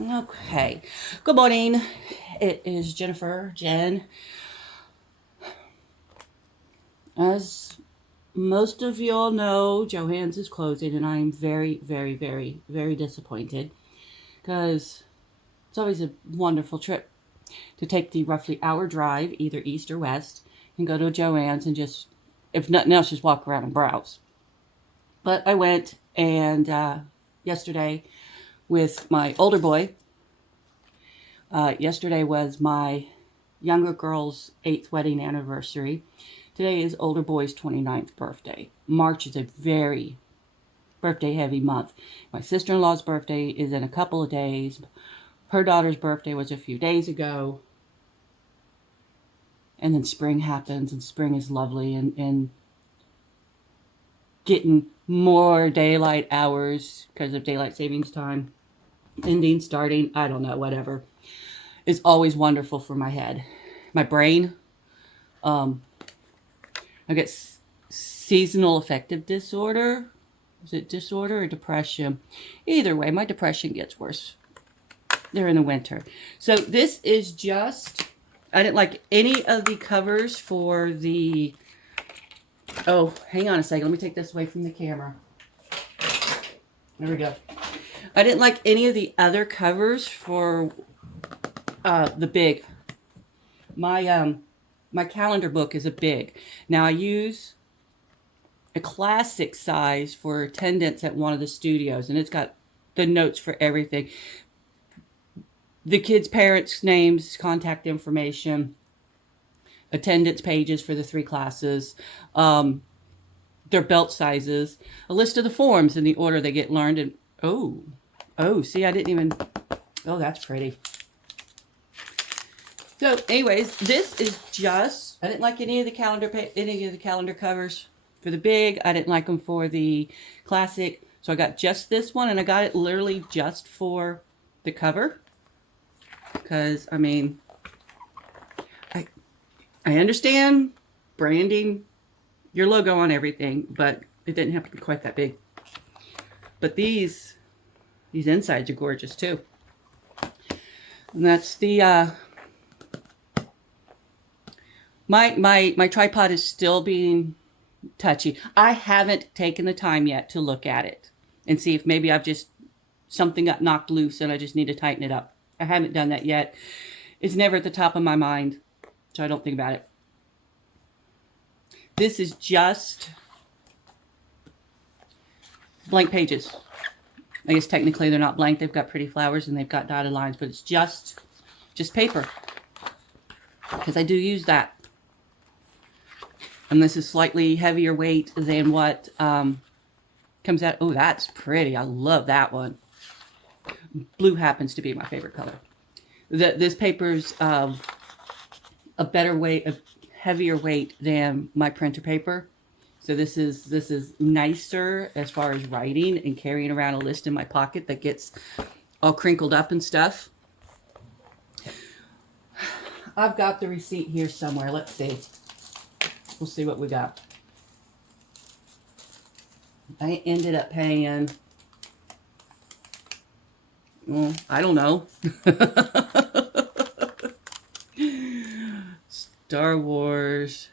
Okay. Good morning. It is Jenn. As most of y'all know, Joann's is closing, and I'm very disappointed because it's always a wonderful trip to take the roughly hour drive, either east or west, and go to Joann's and just, if nothing else, just walk around and browse. But I went and yesterday with my older boy. Yesterday was my younger girl's 8th wedding anniversary. Today is older boy's 29th birthday. March is a very birthday heavy month. My sister-in-law's birthday is in a couple of days. Her daughter's birthday was a few days ago. And then spring happens, and spring is lovely, and getting more daylight hours because of daylight savings time. Ending, starting, I don't know, whatever. Is always wonderful for my head. My brain, I get seasonal affective disorder. Is it disorder or depression? Either way, my depression gets worse during the winter. So this is just, I didn't like any of the covers for the, oh, hang on a second. Let me take this away from the camera. There we go. I didn't like any of the other covers for the big. My calendar book is a big. Now I use a classic size for attendance at one of the studios, and it's got the notes for everything. The kids' parents' names, contact information, attendance pages for the 3 classes, their belt sizes, a list of the forms in the order they get learned, and see, I didn't even, oh, that's pretty. So, anyways, this is just, I didn't like any of the calendar covers for the big. I didn't like them for the classic. So I got just this one, and I got it literally just for the cover. Because, I mean, I understand branding your logo on everything, but it didn't have to be quite that big. But these insides are gorgeous too. And that's the my tripod is still being touchy. I haven't taken the time yet to look at it and see if maybe something got knocked loose and I just need to tighten it up. I haven't done that yet. It's never at the top of my mind, so I don't think about it. This is just blank pages. I guess technically they're not blank. They've got pretty flowers and they've got dotted lines, but it's just paper. Because I do use that. And this is slightly heavier weight than what comes out. Oh, that's pretty. I love that one. Blue happens to be my favorite color. This paper's a better weight, a heavier weight than my printer paper. So this is nicer as far as writing and carrying around a list in my pocket that gets all crinkled up and stuff. I've got the receipt here somewhere. Let's see. We'll see what we got. I ended up paying, I don't know. Star Wars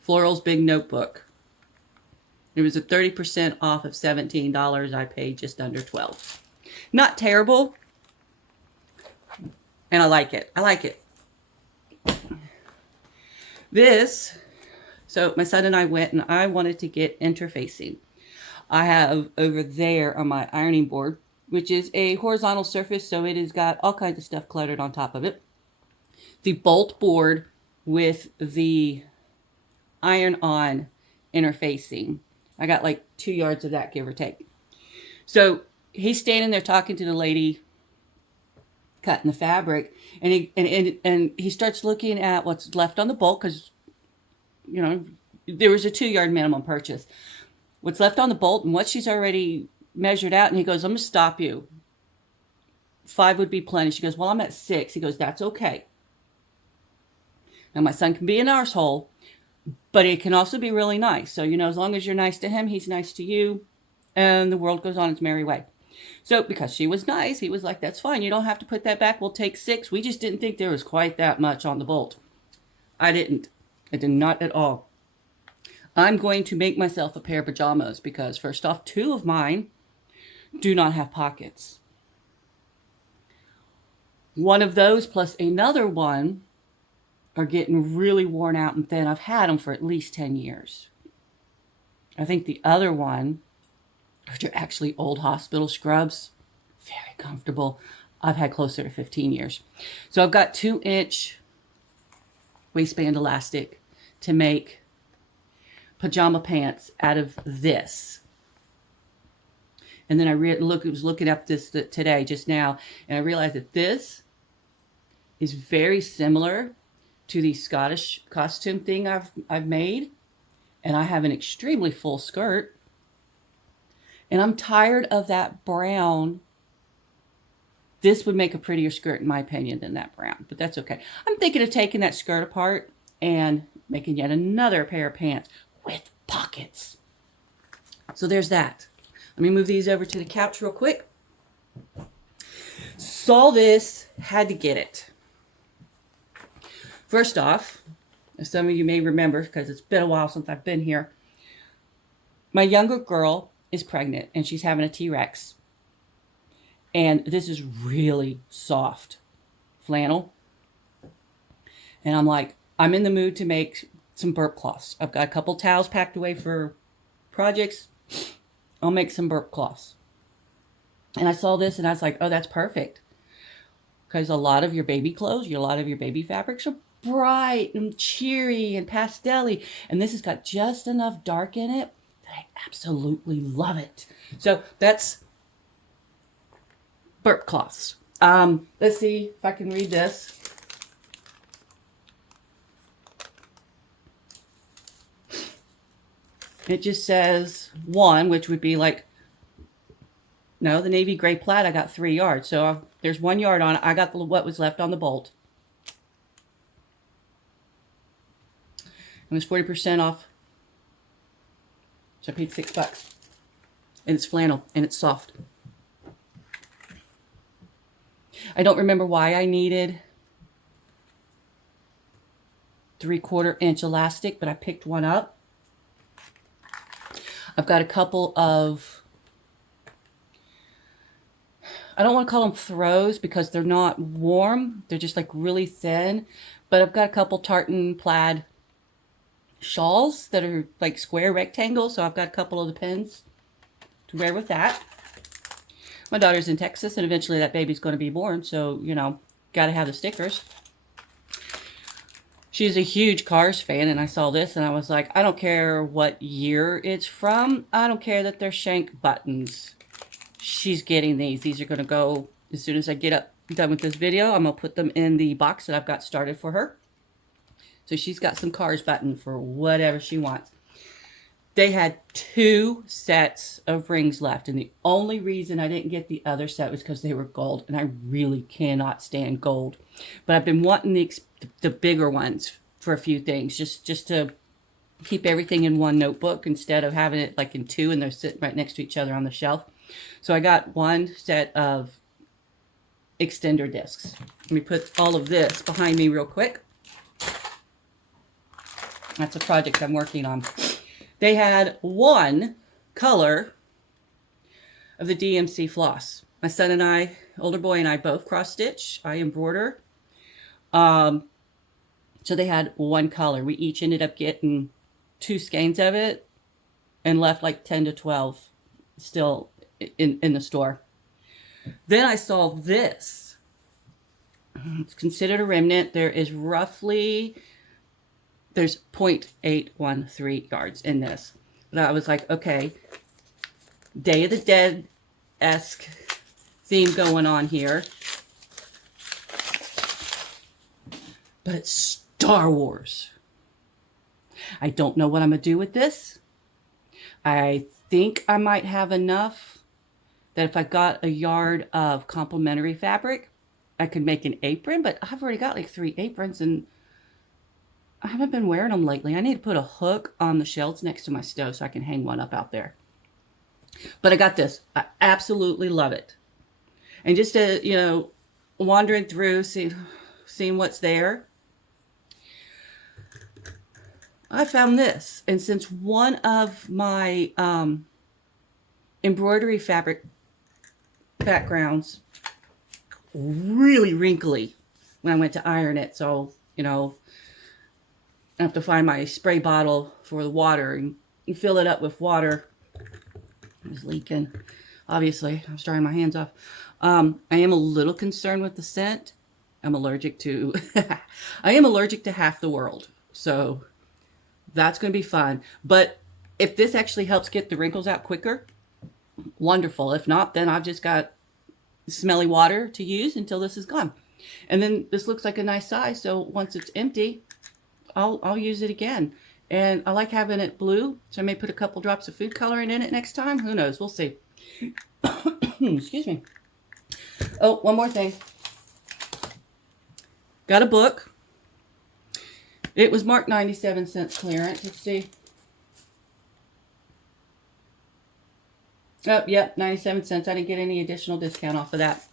Floral's Big Notebook. It was a 30% off of $17. I paid just under $12. Not terrible. And I like it. So my son and I went, and I wanted to get interfacing. I have over there on my ironing board, which is a horizontal surface, so it has got all kinds of stuff cluttered on top of it. The bolt board with the iron-on interfacing. I got like 2 yards of that, give or take. So he's standing there talking to the lady cutting the fabric, and he starts looking at what's left on the bolt, because there was a 2-yard minimum purchase. What's left on the bolt and what she's already measured out, and he goes, "I'm gonna stop you. 5 would be plenty." She goes, "Well, I'm at 6." He goes, "That's okay." Now my son can be an arsehole, but it can also be really nice. So as long as you're nice to him, he's nice to you, and the world goes on its merry way. So because she was nice, he was like, that's fine. You don't have to put that back. We'll take 6. We just didn't think there was quite that much on the bolt. I didn't. I did not at all. I'm going to make myself a pair of pajamas because first off, 2 of mine do not have pockets. One of those plus another one are getting really worn out and thin. I've had them for at least 10 years. I think the other one, which are actually old hospital scrubs, very comfortable. I've had closer to 15 years. So I've got 2-inch waistband elastic to make pajama pants out of this. And then I was looking up this today, just now, and I realized that this is very similar to the Scottish costume thing I've made. And I have an extremely full skirt. And I'm tired of that brown. This would make a prettier skirt, in my opinion, than that brown. But that's okay. I'm thinking of taking that skirt apart and making yet another pair of pants with pockets. So there's that. Let me move these over to the couch real quick. Saw this, had to get it. First off, as some of you may remember, because it's been a while since I've been here, my younger girl is pregnant and she's having a T-Rex. And this is really soft flannel. And I'm like, I'm in the mood to make some burp cloths. I've got a couple towels packed away for projects. I'll make some burp cloths. And I saw this and I was like, oh, that's perfect. Because a lot of your baby clothes, a lot of your baby fabrics are bright and cheery and pastel-y. And this has got just enough dark in it that I absolutely love it. So that's burp cloths. Let's see if I can read this. It just says 1, which would be like, no, the navy gray plaid, I got 3 yards. So there's 1 yard on it. I got what was left on the bolt. It was 40% off. So I paid $6. And it's flannel and it's soft. I don't remember why I needed 3/4 inch elastic, but I picked one up. I've got a couple of, I don't want to call them throws because they're not warm. They're just like really thin. But I've got a couple tartan plaid shawls that are like square rectangles. So I've got a couple of the pins to wear with that. My daughter's in Texas and eventually that baby's going to be born. So, you know, got to have the stickers. She's a huge Cars fan, and I saw this, and I was like, I don't care what year it's from. I don't care that they're shank buttons. She's getting these. These are going to go, as soon as I get done with this video, I'm going to put them in the box that I've got started for her. So she's got some Cars button for whatever she wants. They had 2 sets of rings left, and the only reason I didn't get the other set was because they were gold, and I really cannot stand gold. But I've been wanting the bigger ones for a few things, just to keep everything in one notebook instead of having it like in 2 and they're sitting right next to each other on the shelf. So I got 1 set of extender discs. Let me put all of this behind me real quick. That's a project I'm working on. They had 1 color of the DMC floss. My son and I, older boy and I, both cross stitch. I embroider. So they had 1 color. We each ended up getting 2 skeins of it and left like 10 to 12 still in the store. Then I saw this. It's considered a remnant. There is roughly, there's 0.813 yards in this. But I was like, okay, Day of the Dead-esque theme going on here. But it's Star Wars. I don't know what I'm going to do with this. I think I might have enough that if I got a yard of complementary fabric, I could make an apron. But I've already got like 3 aprons and I haven't been wearing them lately. I need to put a hook on the shelves next to my stove so I can hang one up out there. But I got this. absolutely love it. And just to, wandering through, seeing what's there, I found this. And since one of my embroidery fabric backgrounds really wrinkly when I went to iron it, so I have to find my spray bottle for the water and fill it up with water. It was leaking, obviously. I was drying my hands off. I am a little concerned with the scent. I'm allergic to I am allergic to half the world, so that's going to be fun. But if this actually helps get the wrinkles out quicker, wonderful. If not, then I've just got smelly water to use until this is gone. And then this looks like a nice size, so once it's empty, I'll use it again. And I like having it blue, so I may put a couple drops of food coloring in it next time. Who knows? We'll see. Excuse me. Oh, one more thing. Got a book. It was marked 97 cents clearance. Let's see. Oh, yep, 97 cents. I didn't get any additional discount off of that.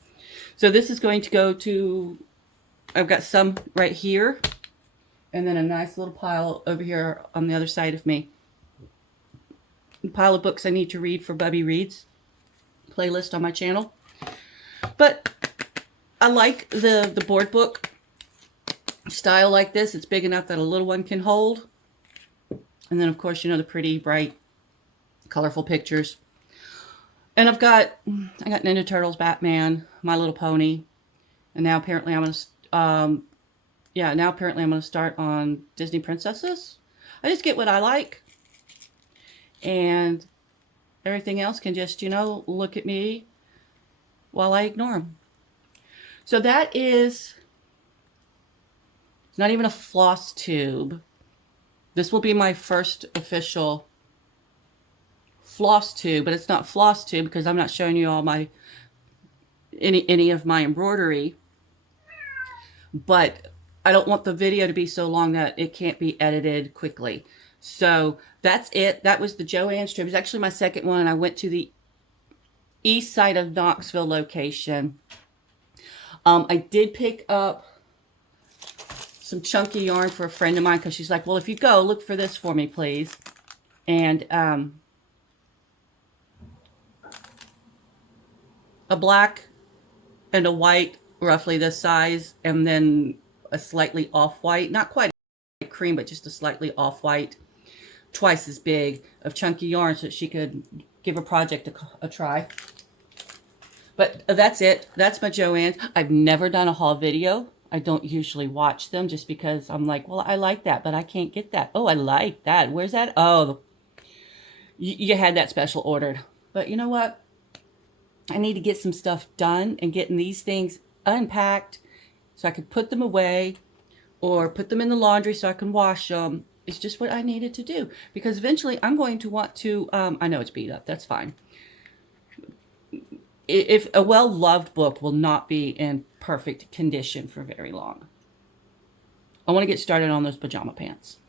So this is going to go to, I've got some right here, and then a nice little pile over here on the other side of me. A pile of books I need to read for Bubbe Reads playlist on my channel. But I like the board book style like this. It's big enough that a little one can hold. And then, of course, the pretty, bright, colorful pictures. And I got Ninja Turtles, Batman, My Little Pony, and now apparently I'm gonna, now apparently I'm gonna start on Disney princesses. I just get what I like, and everything else can just, look at me while I ignore them. So that is. It's not even a floss tube. This will be my first official floss tube, but it's not floss tube because I'm not showing you all my any of my embroidery. But I don't want the video to be so long that it can't be edited quickly. So that's it. That was the Joann strip. It's actually my second one. I went to the east side of Knoxville location. I did pick up some chunky yarn for a friend of mine because she's like, well, if you go, look for this for me, please. And a black and a white, roughly this size, and then a slightly off-white, not quite cream, but just a slightly off-white, twice as big of chunky yarn so that she could give a project a try. But that's it. That's my Joann's. I've never done a haul video. I don't usually watch them just because I'm like, well, I like that, but I can't get that. Oh, I like that. Where's that? Oh, you had that special ordered. But you know what? I need to get some stuff done and getting these things unpacked so I can put them away or put them in the laundry so I can wash them. It's just what I needed to do because eventually I'm going to want to, I know it's beat up. That's fine. If a well-loved book will not be in perfect condition for very long. I want to get started on those pajama pants.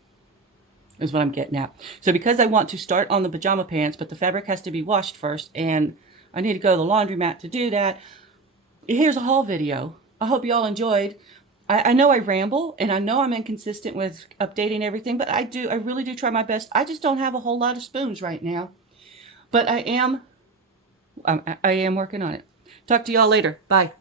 Is what I'm getting at. So because I want to start on the pajama pants, but the fabric has to be washed first, and I need to go to the laundromat to do that, here's a haul video. I hope you all enjoyed. I know I ramble, and I know I'm inconsistent with updating everything, but I really do try my best. I just don't have a whole lot of spoons right now. But I am working on it. Talk to y'all later. Bye.